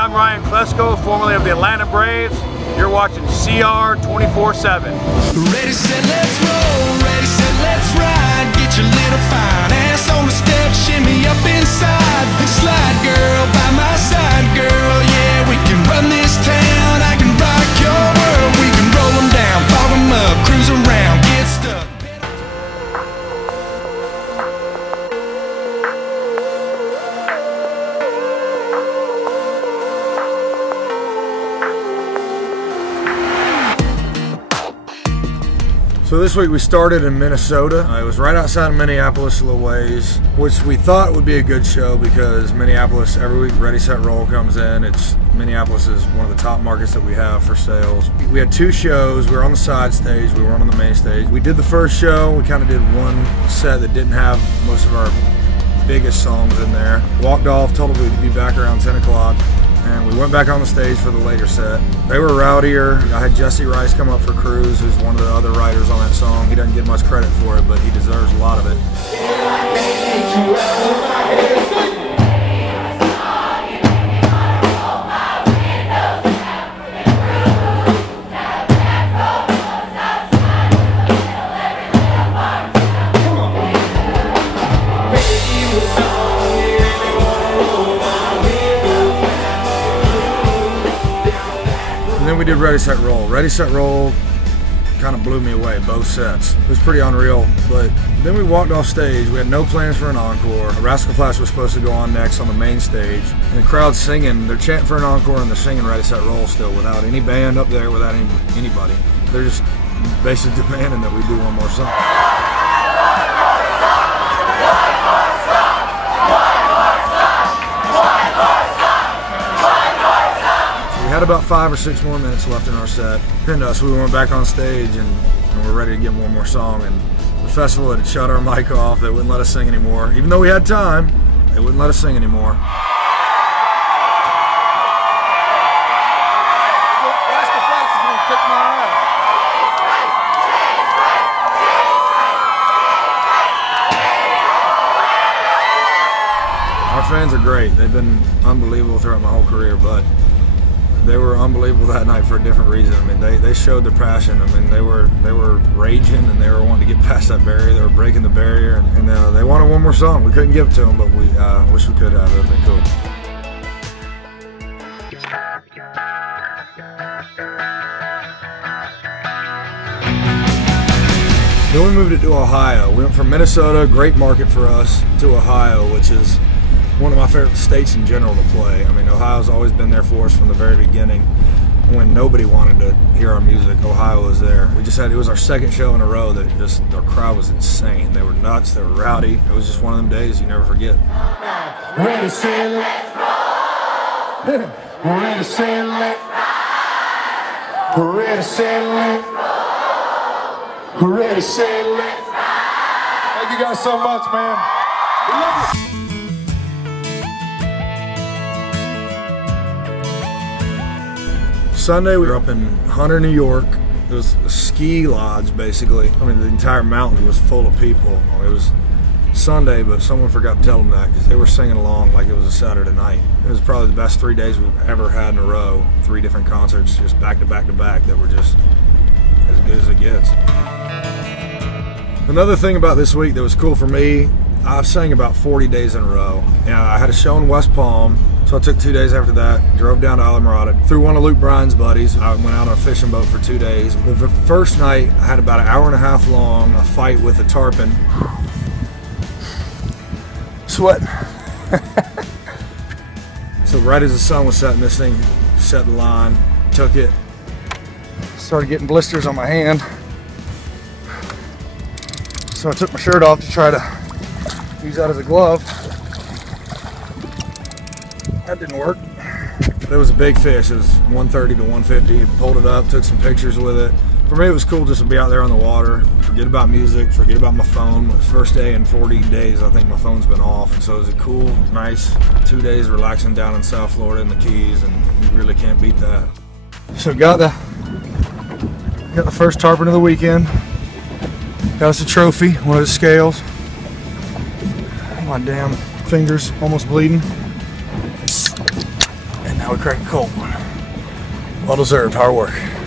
I'm Ryan Klesko, formerly of the Atlanta Braves. You're watching CR 24/7. Ready, set, let's roll. Ready, set, let's ride. Get your little fine ass on the step, shimmy up inside. Slide, girl, by my side, girl. Yeah, we can run this town. I can rock your world. We can roll them down, fog them up, cruise around, get stuck. So this week we started in Minnesota. It was right outside of Minneapolis a little ways, which we thought would be a good show because Minneapolis, every week Ready, Set, Roll comes in. Minneapolis is one of the top markets that we have for sales. We had 2 shows. We were on the side stage, we weren't on the main stage. We did the first show, we kind of did one set that didn't have most of our biggest songs in there. Walked off, told them we'd be back around 10 o'clock. And we went back on the stage for the later set. They were rowdier. I had Jesse Rice come up for Cruise, who's one of the other writers on that song. He doesn't get much credit for it, but he deserves a lot of it. Then we did Ready, Set, Roll. Ready, Set, Roll kind of blew me away, both sets. It was pretty unreal, but then we walked off stage. We had no plans for an encore. Rascal Flatts was supposed to go on next on the main stage, and the crowd's singing. They're chanting for an encore, and they're singing Ready, Set, Roll still without any band up there, without anybody. They're just basically demanding that we do one more song. We had about 5 or 6 more minutes left in our set. And so we went back on stage and we're ready to get one more song. And the festival had shut our mic off. They wouldn't let us sing anymore. Even though we had time, they wouldn't let us sing anymore. Rascal Flatts is gonna kick my ass. Our fans are great. They've been unbelievable throughout my whole career, but they were unbelievable that night for a different reason. I mean, they showed their passion. I mean, they were raging and they were wanting to get past that barrier. They were breaking the barrier, and they wanted one more song. We couldn't give it to them, but we wish we could have. It would have been cool. Then we moved it to Ohio. We went from Minnesota, great market for us, to Ohio, which is one of my favorite states in general to play. I mean, Ohio's always been there for us from the very beginning. When nobody wanted to hear our music, Ohio was there. It was our second show in a row that just, our crowd was insane. They were nuts, they were rowdy. It was just one of them days you never forget. Ready, set, let's roll. Ready, set, let's roll. Ready, set, let's roll. Ready, set, let's roll. Thank you guys so much, man. We love you. Sunday we were up in Hunter, New York. It was a ski lodge basically. I mean, the entire mountain was full of people. It was Sunday, but someone forgot to tell them that because they were singing along like it was a Saturday night. It was probably the best 3 days we've ever had in a row. 3 different concerts just back to back to back that were just as good as it gets. Another thing about this week that was cool for me, I've sang about 40 days in a row. And I had a show in West Palm. So I took 2 days after that, drove down to Islamorada, through one of Luke Bryan's buddies. I went out on a fishing boat for 2 days. The first night, I had about an hour and a half long a fight with a tarpon. Sweat. So right as the sun was setting, this thing set the line, took it, started getting blisters on my hand. So I took my shirt off to try to use that as a glove. That didn't work. It was a big fish. It was 130 to 150. Pulled it up, took some pictures with it. For me, it was cool just to be out there on the water, forget about music, forget about my phone. It was the first day in 40 days, I think my phone's been off. So it was a cool, nice 2 days relaxing down in South Florida in the Keys, and you really can't beat that. So got the first tarpon of the weekend. Got us a trophy, one of the scales. My damn fingers almost bleeding. And now Now we crack a cold one. Well deserved, hard work.